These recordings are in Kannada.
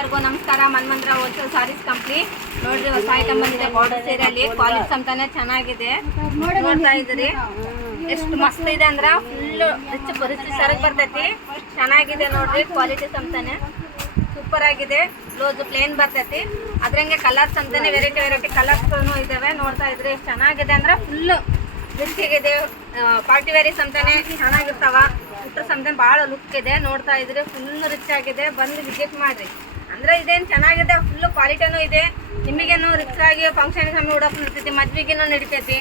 ಎಲ್ಲರಿಗೂ ನಮಸ್ಕಾರ. ಮನ್ಮಂದ್ರ ಹೋಲ್ಸೇಲ್ ಸಾರೀಸ್ ಕಂಪ್ನಿ ನೋಡ್ರಿ, ಹೊಸ ಐಟಮ್ ಬಂದಿದೆ. ಬಾರ್ಡರ್ ಸೀರೆಯಲ್ಲಿ ಕ್ವಾಲಿಟಿ ಅಂತಾನೆ ಚೆನ್ನಾಗಿದೆ. ನೋಡ್ತಾ ಇದ್ರಿ ಎಷ್ಟು ಮಸ್ತ್ ಇದೆ ಅಂದ್ರ ಫುಲ್ ರಿಚ್ ಸರಗ್ ಬರ್ತೈತಿ. ಚೆನ್ನಾಗಿದೆ ನೋಡ್ರಿ, ಕ್ವಾಲಿಟಿ ಅಂತಾನೆ ಸೂಪರ್ ಆಗಿದೆ. ಬ್ಲೌಸ್ ಪ್ಲೇನ್ ಬರ್ತೈತಿ. ಅದ್ರಂಗೆ ಕಲರ್ಸ್ ಅಂತಾನೆ ವೆರೈಟಿ ಕಲರ್ಸ್ ಇದಾವೆ. ನೋಡ್ತಾ ಇದ್ರಿ ಎಷ್ಟು ಚೆನ್ನಾಗಿದೆ ಅಂದ್ರೆ ಫುಲ್ ರಿಚ್ ಇದೆ. ಪಾರ್ಟಿ ವೇರೀಸ್ ಅಂತಾನೆ ಚೆನ್ನಾಗಿರ್ತಾವ. ಪುಟ್ಟಸ್ ಅಂತಾನೆ ಭಾಳ ಲುಕ್ ಇದೆ. ನೋಡ್ತಾ ಇದ್ರಿ ಫುಲ್ ರಿಚ್ ಆಗಿದೆ. ಬಂದು ವಿಸಿಟ್ ಮಾಡ್ರಿ. ಅಂದ್ರೆ ಇದೇನು ಚೆನ್ನಾಗಿದೆ, ಫುಲ್ ಕ್ವಾಲಿಟಿನೂ ಇದೆ. ನಿಮಗೇನು ರಿಚ್ ಆಗಿ ಫಂಕ್ಷನ್ ಸಮಯ ಉಡೋಕೆ ನಡಿತೈತಿ, ಮದ್ವೆಗೇನೋ ನಡಿತೈತಿ.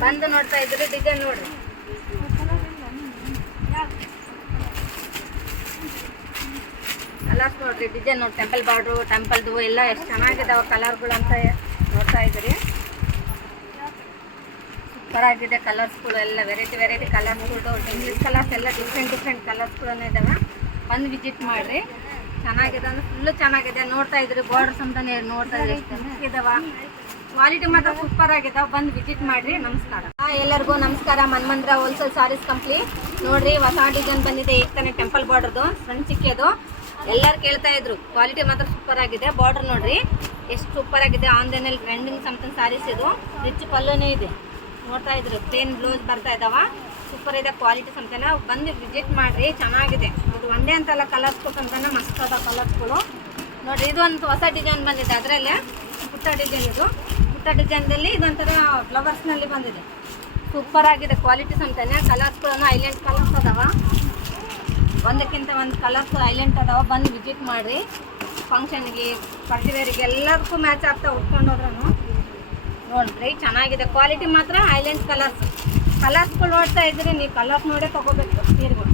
ಬಂದು ನೋಡ್ತಾ ಇದ್ರಿ ಡಿಸೈನ್ ನೋಡ್ರಿ. ಕಲರ್ಸ್ ನೋಡ್ರಿ, ಡಿಸೈನ್ ನೋಡಿ. ಟೆಂಪಲ್ ಬಾರ್ಡ್ರು, ಟೆಂಪಲ್ದು ಎಲ್ಲ ಎಷ್ಟು ಚೆನ್ನಾಗಿದಾವೆ ಕಲರ್ಗಳು ಅಂತ ನೋಡ್ತಾ ಇದ್ರಿ. ಸೂಪರ್ ಆಗಿದೆ ಕಲರ್ಸ್ಗಳು ಎಲ್ಲ. ವೆರೈಟಿ ಕಲರ್ಸ್ಗಳು, ಇಂಗ್ಲೀಷ್ ಕಲರ್ಸ್ ಎಲ್ಲ ಡಿಫ್ರೆಂಟ್ ಕಲರ್ಸ್ಗಳೂ ಇದಾವೆ. ಬಂದು ವಿಸಿಟ್ ಮಾಡಿರಿ. ಚೆನ್ನಾಗಿದೆ ಅಂದ್ರೆ ಫುಲ್ಲು ಚೆನ್ನಾಗಿದೆ. ನೋಡ್ತಾ ಇದ್ರಿ ಬಾರ್ಡರ್ಸ್ ಅಂತಾನೆ ನೋಡ್ತಾ ಇದ್ರಿ ಎಷ್ಟು ಇದಾವ. ಕ್ವಾಲಿಟಿ ಮಾತ್ರ ಸೂಪರ್ ಆಗಿದಾವೆ. ಬಂದು ವಿಸಿಟ್ ಮಾಡಿರಿ. ನಮಸ್ಕಾರ. ಎಲ್ಲರಿಗೂ ನಮಸ್ಕಾರ. ಮನ್ಮಂದ್ರ ಹೋಲ್ಸೇಲ್ ಸಾರೀಸ್ ಕಂಪ್ನಿ ನೋಡ್ರಿ, ಹೊಸ ಡಿಸೈನ್ ಬಂದಿದೆ. ಈಗ ತಾನೇ ಟೆಂಪಲ್ ಬಾರ್ಡರ್ದು ಫ್ರಂಟ್ ಚಿಕ್ಕಿದು ಎಲ್ಲರೂ ಕೇಳ್ತಾ ಇದ್ರು. ಕ್ವಾಲಿಟಿ ಮಾತ್ರ ಸೂಪರ್ ಆಗಿದೆ. ಬಾರ್ಡರ್ ನೋಡ್ರಿ ಎಷ್ಟು ಸೂಪರ್ ಆಗಿದೆ. ಆನ್ಲೈನಲ್ಲಿ ಟ್ರೆಂಡಿಂಗ್ ಸಮಥಿಂಗ್ ಸಾರೀಸ್ ಇದು. ರಿಚ್ ಪಲ್ಲುನೇ ಇದೆ. ನೋಡ್ತಾ ಇದ್ರು ಪ್ಲೇನ್ ಬ್ಲೌಸ್ ಬರ್ತಾ ಇದಾವ. ಸೂಪರ್ ಇದೆ ಕ್ವಾಲಿಟಿ ಸಂತಾನೆ. ಬಂದು ವಿಸಿಟ್ ಮಾಡ್ರಿ. ಚೆನ್ನಾಗಿದೆ. ಇದು ಒಂದೇ ಅಂತಲ್ಲ, ಕಲರ್ಸ್ ಅಂತಾನೆ ಮಸ್ತ್ ಅದ ಕಲರ್ಸ್ಗಳು ನೋಡ್ರಿ. ಇದು ಒಂದು ಹೊಸ ಡಿಸೈನ್ ಬಂದಿದೆ. ಅದರಲ್ಲೇ ಪುಟ್ಟ ಡಿಸೈನ್. ಇದು ಪುಟ್ಟ ಡಿಸೈನ್ದಲ್ಲಿ ಇದೊಂಥರ ಫ್ಲವರ್ಸ್ನಲ್ಲಿ ಬಂದಿದೆ. ಸೂಪರ್ ಆಗಿದೆ ಕ್ವಾಲಿಟಿ ಸಂತಾನೆ. ಕಲರ್ಸ್ಗಳನ್ನು ಐಲ್ಯಾಂಡ್ ಕಲರ್ಸ್ ಅದಾವ. ಒಂದಕ್ಕಿಂತ ಒಂದು ಕಲರ್ಸ್ ಐಲ್ಯಾಂಡ್ ಅದಾವ. ಬಂದು ವಿಸಿಟ್ ಮಾಡಿರಿ. ಫಂಕ್ಷನ್ಗೆ, ಪಾರ್ಟಿ ವೇರಿಗೆ ಎಲ್ಲದಕ್ಕೂ ಮ್ಯಾಚ್ ಆಗ್ತಾ ಉಟ್ಕೊಂಡು ಹೋದ್ರೂ ನೋಡ್ರಿ. ಚೆನ್ನಾಗಿದೆ ಕ್ವಾಲಿಟಿ ಮಾತ್ರ. ಐಲ್ಯಾಂಡ್ ಕಲರ್ಸ್ಗಳು ನೋಡ್ತಾ ಇದ್ರಿ ನೀವು. ಕಲರ್ಸ್ ನೋಡೇ ತೊಗೋಬೇಕು ಸೀರೆಗಳು.